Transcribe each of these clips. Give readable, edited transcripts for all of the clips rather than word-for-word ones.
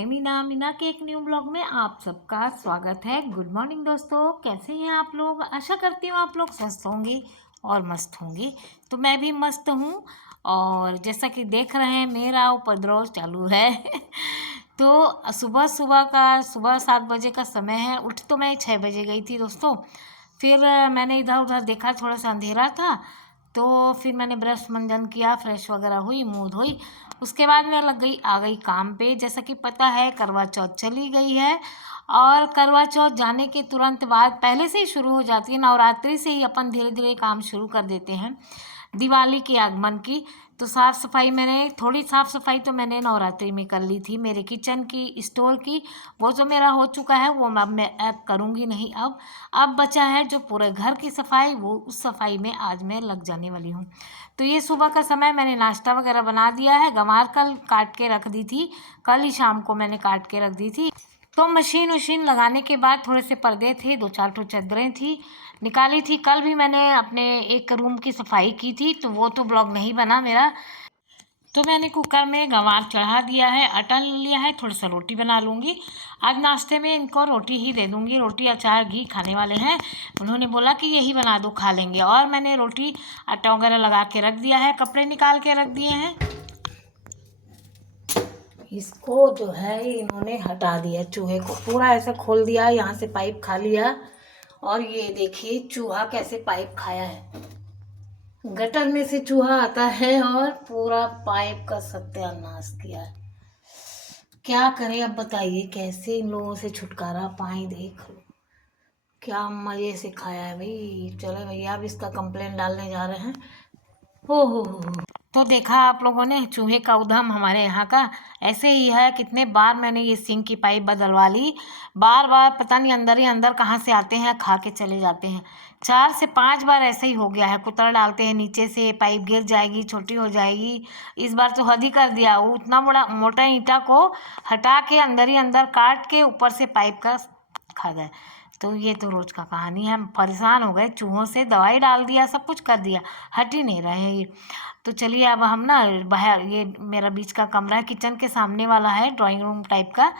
मैं मीना के एक न्यू ब्लॉग में आप सबका स्वागत है। गुड मॉर्निंग दोस्तों, कैसे हैं आप लोग। आशा करती हूँ आप लोग स्वस्थ होंगे और मस्त होंगे। तो मैं भी मस्त हूँ और जैसा कि देख रहे हैं मेरा उपद्रव चालू है तो सुबह 7 बजे का समय है। उठ तो मैं 6 बजे गई थी दोस्तों। फिर मैंने इधर उधर देखा, थोड़ा सा अंधेरा था, तो फिर मैंने ब्रश मंजन किया, फ्रेश वगैरह हुई, मुँह धोई। उसके बाद मैं आ गई काम पे। जैसा कि पता है करवा चौथ चली गई है और करवा चौथ जाने के तुरंत बाद पहले से ही शुरू हो जाती है। नवरात्रि से ही अपन धीरे धीरे काम शुरू कर देते हैं दिवाली के आगमन की। तो थोड़ी साफ़ सफाई तो मैंने नवरात्रि में कर ली थी। मेरे किचन की, स्टोर की, वो जो मेरा हो चुका है वो मैं करूँगी नहीं। अब बचा है जो पूरे घर की सफाई, वो उस सफाई में आज मैं लग जाने वाली हूँ। तो ये सुबह का समय, मैंने नाश्ता वगैरह बना दिया है। गंवार कल काट के रख दी थी, कल ही शाम को मैंने काट के रख दी थी। तो मशीन वशीन लगाने के बाद थोड़े से पर्दे थे, 2-4 ठो चादरें थी, निकाली थी। कल भी मैंने अपने एक रूम की सफाई की थी, तो वो तो ब्लॉग नहीं बना मेरा। तो मैंने कुकर में गंवार चढ़ा दिया है, आटा ले लिया है, थोड़ा सा रोटी बना लूँगी। आज नाश्ते में इनको रोटी ही दे दूँगी, रोटी अचार घी खाने वाले हैं। उन्होंने बोला कि यही बना दो, खा लेंगे। और मैंने रोटी आटा वगैरह लगा के रख दिया है, कपड़े निकाल के रख दिए हैं। इसको जो है इन्होंने हटा दिया, चूहे को पूरा ऐसे खोल दिया, यहाँ से पाइप खा लिया। और ये देखिए चूहा कैसे पाइप खाया है। गटर में से चूहा आता है और पूरा पाइप का सत्यानाश किया है। क्या करें अब बताइए, कैसे इन लोगों से छुटकारा पाए। देख लो क्या मजे से खाया है भाई। चलो भैया, अब इसका कंप्लेंट डालने जा रहे हैं। हो। तो देखा आप लोगों ने चूहे का उद्यम हमारे यहाँ का ऐसे ही है। कितने बार मैंने ये सिंक की पाइप बदलवा ली, बार बार पता नहीं अंदर ही अंदर कहाँ से आते हैं, खा के चले जाते हैं। 4 से 5 बार ऐसे ही हो गया है। कुतर डालते हैं नीचे से, पाइप गिर जाएगी, छोटी हो जाएगी। इस बार तो हद ही कर दिया, वो उतना बड़ा मोटा ईंटा को हटा के अंदर ही अंदर काट के ऊपर से पाइप का खा गए। तो ये तो रोज का कहानी है। हम परेशान हो गए चूहों से, दवाई डाल दिया, सब कुछ कर दिया, हट ही नहीं रहे ये। तो चलिए अब हम ना बाहर, ये मेरा बीच का कमरा है, किचन के सामने वाला है, ड्राइंग रूम टाइप का।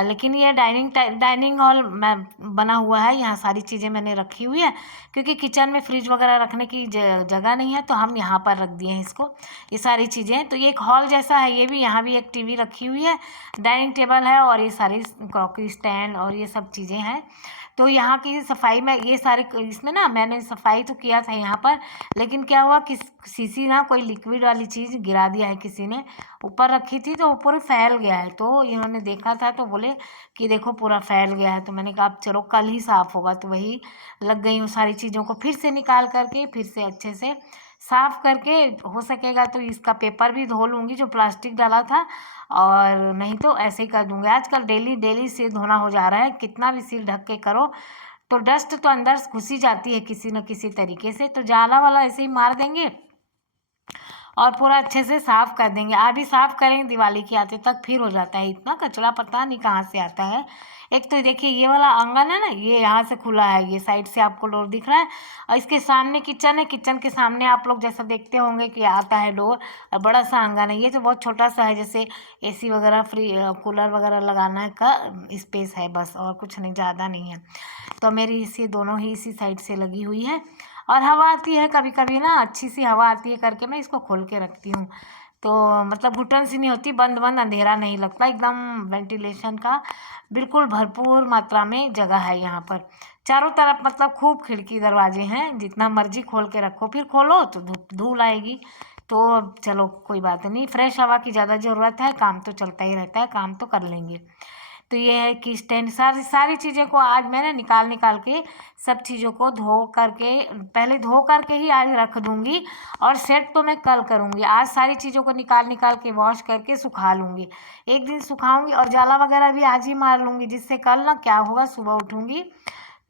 लेकिन ये डाइनिंग हॉल में बना हुआ है। यहाँ सारी चीज़ें मैंने रखी हुई है, क्योंकि किचन में फ्रिज वगैरह रखने की जगह नहीं है, तो हम यहाँ पर रख दिए हैं इसको, ये सारी चीज़ें। तो ये एक हॉल जैसा है ये भी, यहाँ भी एक टीवी रखी हुई है, डाइनिंग टेबल है और ये सारी क्रॉकरी स्टैंड और ये सब चीज़ें हैं। तो यहाँ की सफाई में ये सारे, इसमें ना मैंने सफाई तो किया था यहाँ पर, लेकिन क्या हुआ कि सीसी ना कोई लिक्विड वाली चीज़ गिरा दिया है किसी ने। ऊपर रखी थी तो ऊपर फैल गया है। तो इन्होंने देखा था तो बोले कि देखो पूरा फैल गया है। तो मैंने कहा अब चलो कल ही साफ़ होगा। तो वही लग गई हूँ सारी चीज़ों को फिर से निकाल करके, फिर से अच्छे से साफ़ करके। हो सकेगा तो इसका पेपर भी धो लूँगी जो प्लास्टिक डाला था, और नहीं तो ऐसे ही कर दूँगी। आजकल डेली सिर धोना हो जा रहा है, कितना भी सिर ढक के करो तो डस्ट तो अंदर घुस ही जाती है किसी न किसी तरीके से। तो जाला वाला ऐसे ही मार देंगे और पूरा अच्छे से साफ़ कर देंगे। आधी साफ़ करेंगे दिवाली के आते तक, फिर हो जाता है। इतना कचरा पता नहीं कहाँ से आता है। एक तो देखिए ये वाला आंगन है ना, ये यहाँ से खुला है, ये साइड से आपको डोर दिख रहा है, और इसके सामने किचन है। किचन के सामने आप लोग जैसा देखते होंगे कि आता है डोर, बड़ा सा आंगन है। ये तो बहुत छोटा सा है, जैसे एसी वगैरह, कूलर वगैरह लगाना का स्पेस है बस, और कुछ नहीं, ज़्यादा नहीं है। तो मेरी इसी दोनों ही इसी साइड से लगी हुई है। और हवा आती है कभी कभी ना, अच्छी सी हवा आती है करके मैं इसको खोल के रखती हूँ। तो मतलब घुटन सी नहीं होती, बंद अंधेरा नहीं लगता, एकदम वेंटिलेशन का बिल्कुल भरपूर मात्रा में जगह है यहाँ पर। चारों तरफ मतलब खूब खिड़की दरवाजे हैं, जितना मर्जी खोल के रखो, फिर खोलो तो धूल आएगी। तो चलो कोई बात नहीं, फ्रेश हवा की ज़्यादा ज़रूरत है, काम तो चलता ही रहता है, काम तो कर लेंगे। तो ये है कि स्टैंड, सारी चीज़ें को आज मैंने निकाल के सब चीज़ों को पहले धो करके ही आज रख दूँगी, और सेट तो मैं कल करूँगी। आज सारी चीज़ों को निकाल के वॉश करके सुखा लूँगी। एक दिन सुखाऊँगी और जाला वगैरह भी आज ही मार लूँगी, जिससे कल ना क्या होगा, सुबह उठूँगी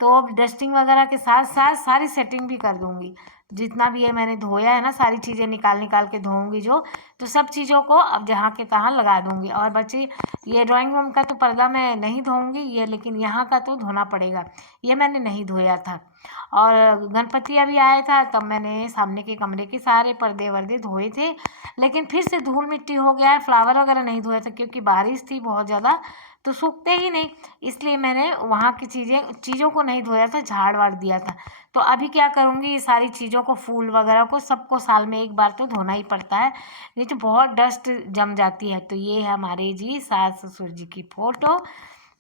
तो अब डस्टिंग वगैरह के साथ साथ सारी सेटिंग भी कर दूँगी। जितना भी ये मैंने धोया है ना, सारी चीज़ें निकाल के धोऊँगी जो, तो सब चीज़ों को अब जहाँ के तहाँ लगा दूँगी। और बच्चे ये ड्राइंग रूम का तो पर्दा मैं नहीं धोऊँगी ये, लेकिन यहाँ का तो धोना पड़ेगा, ये मैंने नहीं धोया था। और गणपति अभी आया था तब मैंने सामने के कमरे के सारे पर्दे वर्दे धोए थे, लेकिन फिर से धूल मिट्टी हो गया है। फ्लावर वगैरह नहीं धोया था क्योंकि बारिश थी बहुत ज़्यादा, तो सूखते ही नहीं, इसलिए मैंने वहाँ की चीज़ों को नहीं धोया था, झाड़ वाड़ दिया था। तो अभी क्या करूँगी, ये सारी चीज़ों को, फूल वगैरह को, सबको साल में एक बार तो धोना ही पड़ता है, नहीं तो बहुत डस्ट जम जाती है। तो ये है हमारे जी सास ससुर जी की फ़ोटो।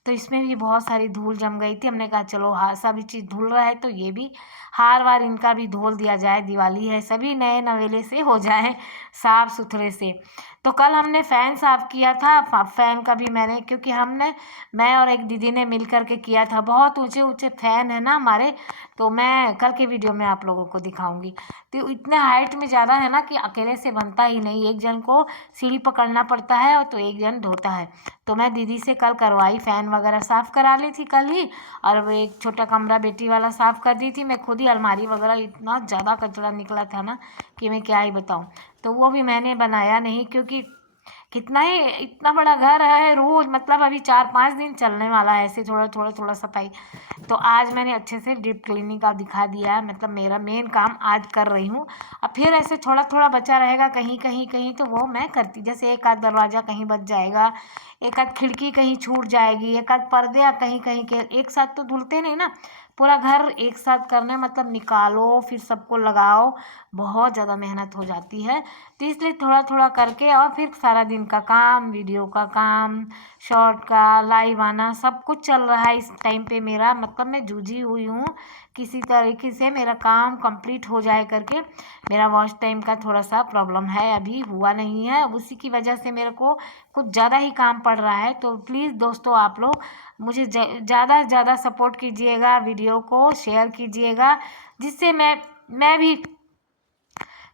तो इसमें भी बहुत सारी धूल जम गई थी। हमने कहा चलो हाँ सभी चीज़ धुल रहा है तो ये भी हार वार इनका भी धोल दिया जाए, दिवाली है, सभी नए नवेले से हो जाए साफ़ सुथरे से। तो कल हमने फ़ैन साफ़ किया था, फ़ैन का भी मैंने, क्योंकि मैं और एक दीदी ने मिल कर के किया था। बहुत ऊंचे ऊंचे फ़ैन है ना हमारे, तो मैं कल के वीडियो में आप लोगों को दिखाऊंगी। तो इतने हाइट में ज़्यादा है ना कि अकेले से बनता ही नहीं, एक जन को सीढ़ी पकड़ना पड़ता है और तो एक जन धोता है। तो मैं दीदी से कल करवाई, फ़ैन वगैरह साफ़ करा ली थी कल ही, और वो एक छोटा कमरा बेटी वाला साफ़ कर दी थी मैं खुद ही। अलमारी वगैरह इतना ज़्यादा कचरा निकला था ना कि मैं क्या ही बताऊँ। तो वो भी मैंने बनाया नहीं, क्योंकि कितना ही, इतना बड़ा घर है, रोज़ मतलब अभी 4-5 दिन चलने वाला है ऐसे थोड़ा सफाई। तो आज मैंने अच्छे से डीप क्लीनिंग का दिखा दिया है, मतलब मेरा मेन काम आज कर रही हूँ। अब फिर ऐसे थोड़ा थोड़ा बचा रहेगा कहीं कहीं कहीं, तो वो मैं करती, जैसे एक आध दरवाज़ा कहीं बच जाएगा, एक आध खिड़की कहीं छूट जाएगी, एक आध पर्दे कहीं कहीं के, एक साथ तो धुलते नहीं ना, पूरा घर एक साथ करने मतलब निकालो फिर सबको लगाओ, बहुत ज़्यादा मेहनत हो जाती है। तो इसलिए थोड़ा थोड़ा करके, और फिर सारा दिन का काम, वीडियो का काम, शॉर्ट का, लाइव आना, सब कुछ चल रहा है इस टाइम पे मेरा, मतलब मैं जूझी हुई हूँ किसी तरीके से मेरा काम कंप्लीट हो जाए करके। मेरा वॉच टाइम का थोड़ा सा प्रॉब्लम है, अभी हुआ नहीं है, उसी की वजह से मेरे को कुछ ज़्यादा ही काम पड़ रहा है। तो प्लीज़ दोस्तों आप लोग मुझे ज़्यादा से ज़्यादा सपोर्ट कीजिएगा, वीडियो को शेयर कीजिएगा, जिससे मैं भी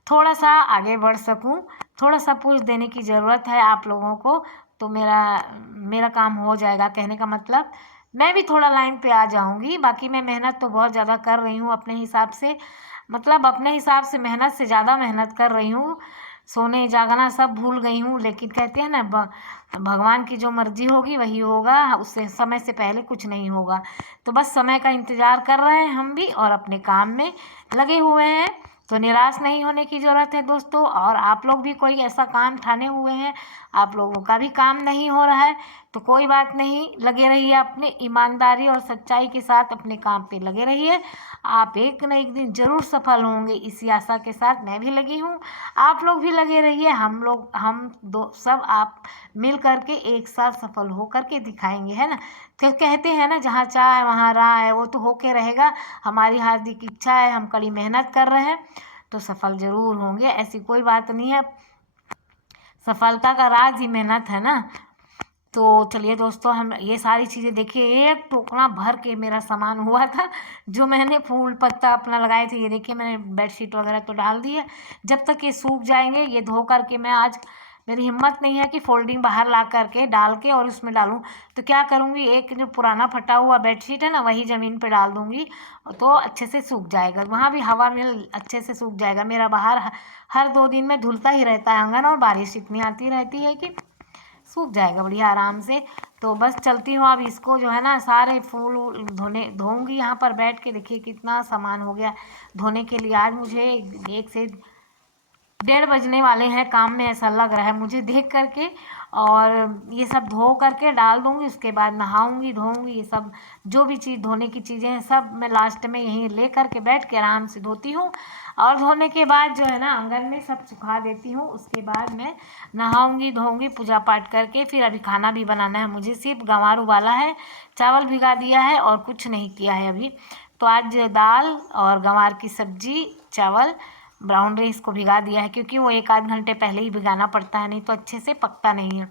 थोड़ा सा आगे बढ़ सकूं। थोड़ा सा पुश देने की ज़रूरत है आप लोगों को, तो मेरा काम हो जाएगा। कहने का मतलब मैं भी थोड़ा लाइन पे आ जाऊंगी। बाकी मैं मेहनत तो बहुत ज़्यादा कर रही हूँ अपने हिसाब से, मतलब अपने हिसाब से मेहनत से ज़्यादा मेहनत कर रही हूँ। सोने जागना सब भूल गई हूँ, लेकिन कहते हैं ना भगवान की जो मर्जी होगी वही होगा, उससे समय से पहले कुछ नहीं होगा। तो बस समय का इंतज़ार कर रहे हैं हम भी, और अपने काम में लगे हुए हैं। तो निराश नहीं होने की ज़रूरत है दोस्तों। और आप लोग भी कोई ऐसा काम ठाने हुए हैं, आप लोगों का भी काम नहीं हो रहा है, तो कोई बात नहीं, लगे रहिए अपने ईमानदारी और सच्चाई के साथ अपने काम पे लगे रहिए। आप एक न एक दिन ज़रूर सफल होंगे, इसी आशा के साथ मैं भी लगी हूँ। आप लोग भी लगे रहिए, हम दो सब आप मिल करके एक साथ सफल हो करके दिखाएंगे, है ना। तो कहते हैं ना जहाँ चाह वहाँ राह है, वो तो होके रहेगा। हमारी हार्दिक इच्छा है, हम कड़ी मेहनत कर रहे हैं तो सफल ज़रूर होंगे, ऐसी कोई बात नहीं है। सफलता का राज ही मेहनत है ना। तो चलिए दोस्तों, हम ये सारी चीज़ें देखिए, एक टोकना भर के मेरा सामान हुआ था जो मैंने फूल पत्ता अपना लगाए थे। ये देखिए मैंने बेडशीट वगैरह तो डाल दी है, जब तक ये सूख जाएंगे ये धो करके मैं आज, मेरी हिम्मत नहीं है कि फोल्डिंग बाहर ला करके डाल के और उसमें डालूं। तो क्या करूंगी, एक जो पुराना फटा हुआ बेडशीट है ना वही ज़मीन पे डाल दूंगी, तो अच्छे से सूख जाएगा, वहाँ भी हवा में अच्छे से सूख जाएगा। मेरा बाहर हर 2 दिन में धुलता ही रहता है आंगन, और बारिश इतनी आती रहती है कि सूख जाएगा बढ़िया आराम से। तो बस चलती हूँ अब, इसको जो है ना सारे फूल धोऊंगी यहाँ पर बैठ के। देखिए कितना सामान हो गया धोने के लिए। आज मुझे 1 से 1:30 बजने वाले हैं काम में, ऐसा लग रहा है मुझे देख करके। और ये सब धो करके डाल दूंगी, उसके बाद नहाऊंगी धोऊंगी, ये सब जो भी चीज़ धोने की चीज़ें हैं सब मैं लास्ट में यहीं ले करके बैठ के आराम से धोती हूँ। और धोने के बाद जो है ना आंगन में सब सुखा देती हूँ, उसके बाद मैं नहाऊंगी धोऊंगी पूजा पाठ करके। फिर अभी खाना भी बनाना है मुझे, सिर्फ गंवार उबाला है, चावल भिगा दिया है और कुछ नहीं किया है अभी। तो आज दाल और गंवार की सब्जी, चावल, ब्राउन राइस को भिगा दिया है, क्योंकि वो 1 आध घंटे पहले ही भिगाना पड़ता है, नहीं तो अच्छे से पकता नहीं है।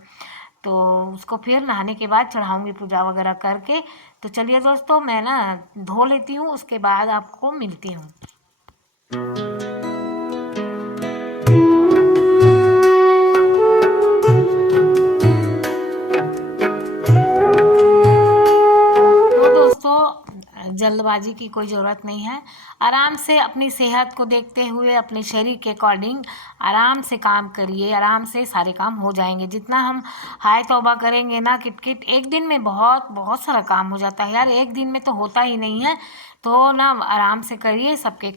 तो उसको फिर नहाने के बाद चढ़ाऊंगी पूजा वगैरह करके। तो चलिए दोस्तों, मैं ना धो लेती हूँ, उसके बाद आपको मिलती हूँ। जल्दबाजी की कोई ज़रूरत नहीं है। आराम से अपनी सेहत को देखते हुए अपने शरीर के अकॉर्डिंग आराम से काम करिए, आराम से सारे काम हो जाएंगे। जितना हम हाय तौबा करेंगे ना किट एक दिन में बहुत बहुत सारा काम हो जाता है यार, एक दिन में तो होता ही नहीं है। तो ना आराम से करिए, सबके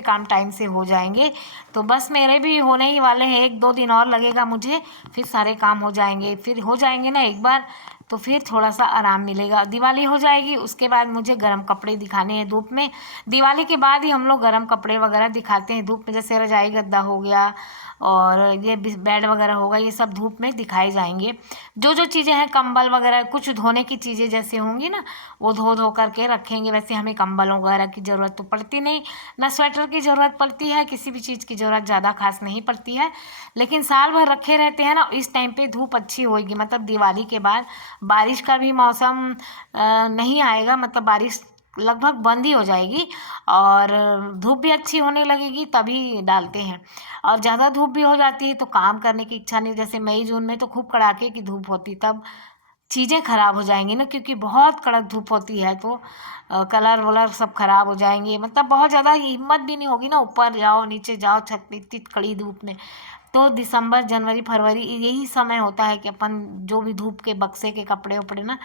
काम टाइम से हो जाएंगे। तो बस मेरे भी होने ही वाले हैं, 1-2 दिन और लगेगा मुझे, फिर सारे काम हो जाएंगे। फिर हो जाएंगे ना एक बार तो फिर थोड़ा सा आराम मिलेगा। दिवाली हो जाएगी, उसके बाद मुझे गर्म कपड़े दिखाने हैं धूप में। दिवाली के बाद ही हम लोग गर्म कपड़े वगैरह दिखाते हैं धूप में, जैसे रजाई गद्दा हो गया और ये बेड वगैरह होगा, ये सब धूप में दिखाए जाएंगे। जो जो चीज़ें हैं कंबल वगैरह, कुछ धोने की चीज़ें जैसे होंगी ना, वो धो करके रखेंगे। वैसे हमें कंबल वगैरह की ज़रूरत तो पड़ती नहीं, ना स्वेटर की ज़रूरत पड़ती है, किसी भी चीज़ की ज़रूरत ज़्यादा खास नहीं पड़ती है। लेकिन साल भर रखे रहते हैं ना, इस टाइम पे धूप अच्छी होगी, मतलब दिवाली के बाद बारिश का भी मौसम नहीं आएगा, मतलब बारिश लगभग बंद ही हो जाएगी और धूप भी अच्छी होने लगेगी, तभी डालते हैं। और ज़्यादा धूप भी हो जाती है तो काम करने की इच्छा नहीं, जैसे मई जून में तो खूब कड़ाके की धूप होती, तब चीज़ें ख़राब हो जाएंगी ना, क्योंकि बहुत कड़क धूप होती है। तो कलर वलर सब ख़राब हो जाएंगे, मतलब बहुत ज़्यादा हिम्मत भी नहीं होगी ना, ऊपर जाओ नीचे जाओ छत पे इतनी कड़ी धूप में। तो दिसंबर जनवरी फरवरी यही समय होता है कि अपन जो भी धूप के बक्से के कपड़े उपड़े ना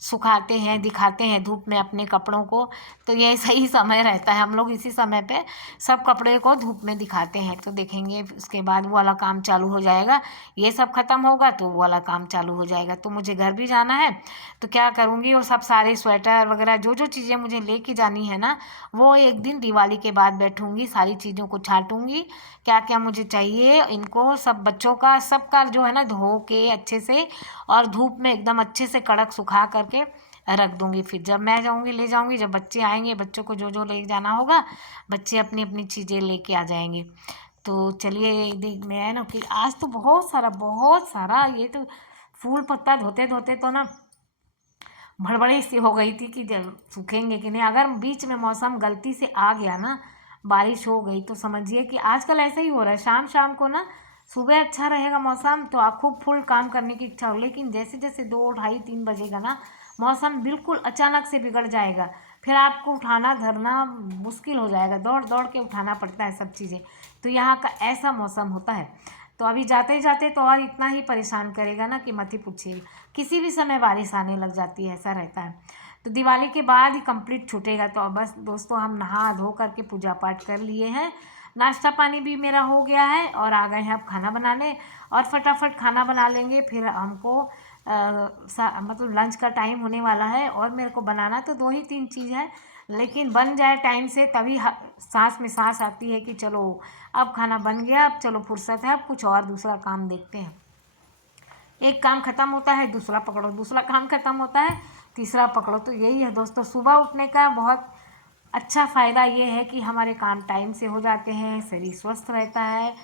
सुखाते हैं, दिखाते हैं धूप में अपने कपड़ों को। तो ये सही समय रहता है, हम लोग इसी समय पे सब कपड़े को धूप में दिखाते हैं। तो देखेंगे उसके बाद वो वाला काम चालू हो जाएगा, ये सब ख़त्म होगा तो वो वाला काम चालू हो जाएगा। तो मुझे घर भी जाना है, तो क्या करूँगी, वो सब सारे स्वेटर वगैरह जो जो चीज़ें मुझे लेके जानी है ना, वो एक दिन दिवाली के बाद बैठूँगी, सारी चीज़ों को छांटूँगी, क्या क्या मुझे चाहिए इनको, सब बच्चों का सबका जो है ना धो के अच्छे से और धूप में एकदम अच्छे से कड़क सुखा करके रख दूँगी। फिर जब मैं जाऊँगी ले जाऊँगी, जब बच्चे आएंगे बच्चों को जो जो ले जाना होगा, बच्चे अपनी अपनी चीज़ें लेके आ जाएंगे। तो चलिए देख मैं ना कि आज तो बहुत सारा ये तो फूल पत्ता धोते धोते तो ना भड़बड़ी सी हो गई थी कि जब सूखेंगे कि नहीं। अगर बीच में मौसम गलती से आ गया ना, बारिश हो गई, तो समझिए कि आजकल ऐसा ही हो रहा है। शाम शाम को ना सुबह अच्छा रहेगा मौसम तो आप खूब फुल काम करने की इच्छा हो, लेकिन जैसे जैसे 2 ढाई 3 बजेगा ना, मौसम बिल्कुल अचानक से बिगड़ जाएगा। फिर आपको उठाना धरना मुश्किल हो जाएगा, दौड़ दौड़ के उठाना पड़ता है सब चीज़ें। तो यहाँ का ऐसा मौसम होता है। तो अभी जाते जाते तो और इतना ही परेशान करेगा ना कि मत ही पूछिए, किसी भी समय बारिश आने लग जाती है, ऐसा रहता है। तो दिवाली के बाद ही कंप्लीट छूटेगा। तो बस दोस्तों हम नहा धो करके पूजा पाठ कर लिए हैं, नाश्ता पानी भी मेरा हो गया है और आ गए हैं अब खाना बनाने। और फटाफट खाना बना लेंगे, फिर हमको मतलब लंच का टाइम होने वाला है। और मेरे को बनाना तो 2 ही 3 चीज़ है, लेकिन बन जाए टाइम से तभी सांस में सांस आती है कि चलो अब खाना बन गया, अब चलो फुर्सत है, अब कुछ और दूसरा काम देखते हैं। एक काम ख़त्म होता है दूसरा पकड़ो, दूसरा काम ख़त्म होता है तीसरा पकड़ो। तो यही है दोस्तों, सुबह उठने का बहुत अच्छा फ़ायदा ये है कि हमारे काम टाइम से हो जाते हैं, शरीर स्वस्थ रहता है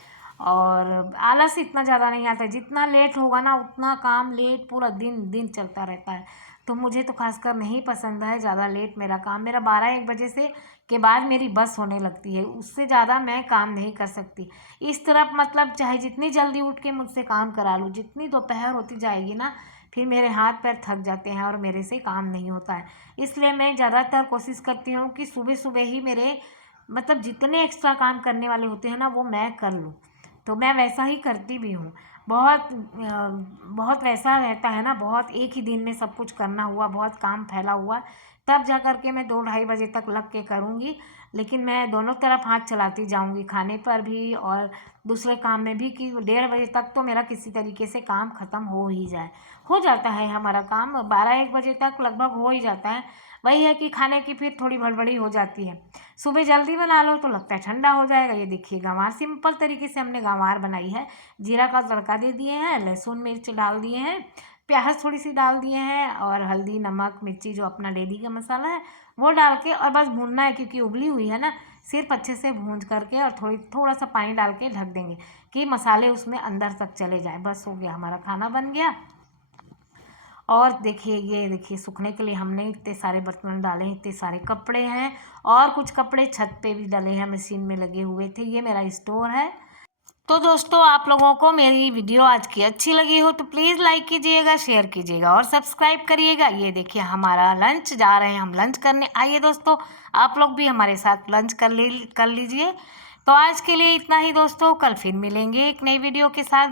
और आलस इतना ज़्यादा नहीं आता है। जितना लेट होगा ना उतना काम लेट पूरा दिन दिन चलता रहता है। तो मुझे तो खासकर नहीं पसंद है ज़्यादा लेट मेरा काम। मेरा 12-1 बजे से के बाद मेरी बस होने लगती है, उससे ज़्यादा मैं काम नहीं कर सकती। इस तरफ मतलब चाहे जितनी जल्दी उठ के मुझसे काम करा लूँ, जितनी दोपहर होती जाएगी ना फिर मेरे हाथ पैर थक जाते हैं और मेरे से काम नहीं होता है। इसलिए मैं ज़्यादातर कोशिश करती हूँ कि सुबह सुबह ही मेरे मतलब जितने एक्स्ट्रा काम करने वाले होते हैं ना वो मैं कर लूँ। तो मैं वैसा ही करती भी हूँ। बहुत वैसा रहता है ना, बहुत एक ही दिन में सब कुछ करना हुआ, बहुत काम फैला हुआ, तब जा कर के मैं 2 ढाई बजे तक लग के करूँगी। लेकिन मैं दोनों तरफ हाथ चलाती जाऊँगी, खाने पर भी और दूसरे काम में भी, कि 1:30 बजे तक तो मेरा किसी तरीके से काम ख़त्म हो ही जाए। हो जाता है हमारा काम 12-1 बजे तक लगभग हो ही जाता है। वही है कि खाने की फिर थोड़ी भड़बड़ी हो जाती है। सुबह जल्दी बना लो तो लगता है ठंडा हो जाएगा। ये देखिए गंवार सिंपल तरीके से हमने गंवार बनाई है। जीरा का तड़का दे दिए हैं, लहसुन मिर्च डाल दिए हैं, प्याज थोड़ी सी डाल दिए हैं और हल्दी नमक मिर्ची जो अपना डेली का मसाला है वो डाल के और बस भूनना है, क्योंकि उबली हुई है ना। सिर्फ अच्छे से भून करके और थोड़ा सा पानी डाल के ढक देंगे कि मसाले उसमें अंदर तक चले जाएं। बस हो गया, हमारा खाना बन गया। और देखिए ये देखिए सूखने के लिए हमने इतने सारे बर्तन डाले हैं, इतने सारे कपड़े हैं और कुछ कपड़े छत पे भी डले हैं, मशीन में लगे हुए थे। ये मेरा स्टोर है। तो दोस्तों, आप लोगों को मेरी वीडियो आज की अच्छी लगी हो तो प्लीज़ लाइक कीजिएगा, शेयर कीजिएगा और सब्सक्राइब करिएगा। ये देखिए हमारा लंच, जा रहे हैं हम लंच करने। आइए दोस्तों, आप लोग भी हमारे साथ लंच कर लीजिए। तो आज के लिए इतना ही दोस्तों, कल फिर मिलेंगे एक नई वीडियो के साथ।